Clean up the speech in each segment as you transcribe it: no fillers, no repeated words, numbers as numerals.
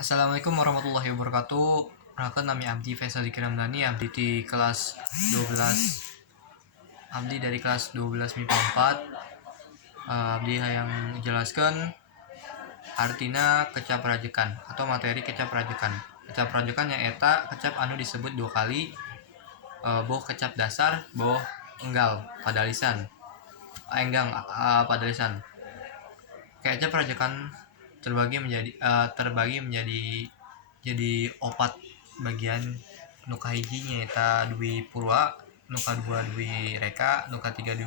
Assalamualaikum warahmatullahi wabarakatuh. Perkenalkan nami Abdi Faisal Diki Ramdhani, Abdi di kelas 12. Abdi dari kelas 12 MIPA 4. Abdi yang menjelaskan artina kecap rajekan atau materi kecap rajekan. Kecap rajekan yang eta kecap anu disebut dua kali, boh kecap dasar, boh enggal pada lisan. Enggang pada lisan. Kecap rajekan terbagi menjadi jadi opat bagian. Nuka hiji nyaeta dwi purwa, nuka dua dwi reka, nuka tiga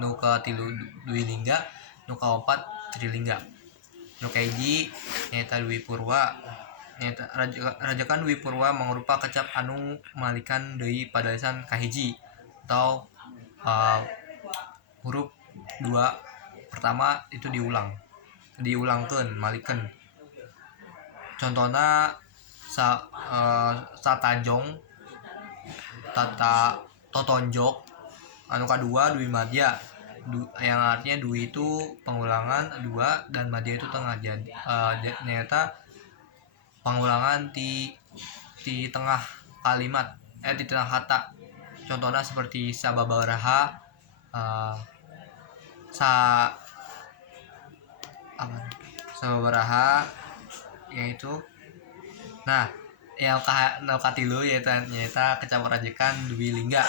nuka tilu dwi lingga, nuka opat trilingga. Nuka hiji nyaeta dwi purwa, nyaeta rajakan dwi purwa mangrupa kecap anu malikan deui padalisan kahiji atau huruf dua pertama itu diulangkeun malikeun. Contohna satajong, tata totonjok. Anu kadua dwi madya, yang artinya dwi itu pengulangan dua dan madya itu tengah. Jadi ternyata pengulangan di tengah kalimat, di tengah kata. Contohnya seperti sababaraha, sababaraha yaitu. Nah, yang katilu yaitu kecap rajekan dwi lingga.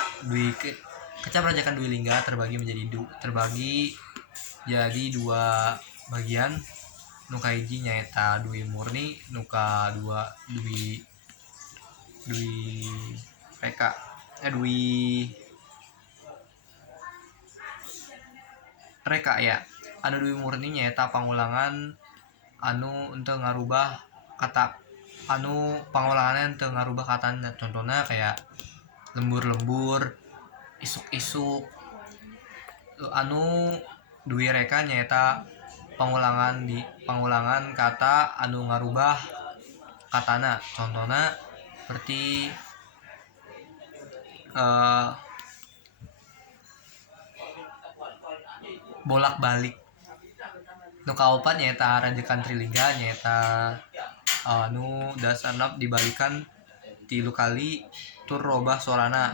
Kecap rajekan dwi lingga terbagi jadi dua bagian. Nuka hiji nyaeta dwi murni, nuka dua dwi reka. Dwi reka ya. Anu dwi murni nyaeta pangulangan anu henteu ngarubah kata, anu pangulanganna henteu ngarubah katana. Contohna kayak lembur-lembur, isuk-isuk. Anu dwi reka nyaeta pangulangan kata anu ngarubah katana. Contohna seperti bolak-balik. Nuka opat nyaeta rajekan trilingga nyaeta anu dasarna dibalikan 3 kali tur robah suarana.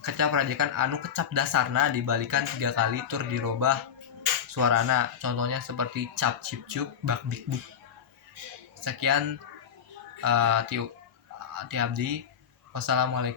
Kecap rajekan anu kecap dasarna dibalikan 3 kali tur dirobah suarana. Contohnya seperti cap cip cup bak bik buk. Sekian ti Abdi. Wassalamualaikum.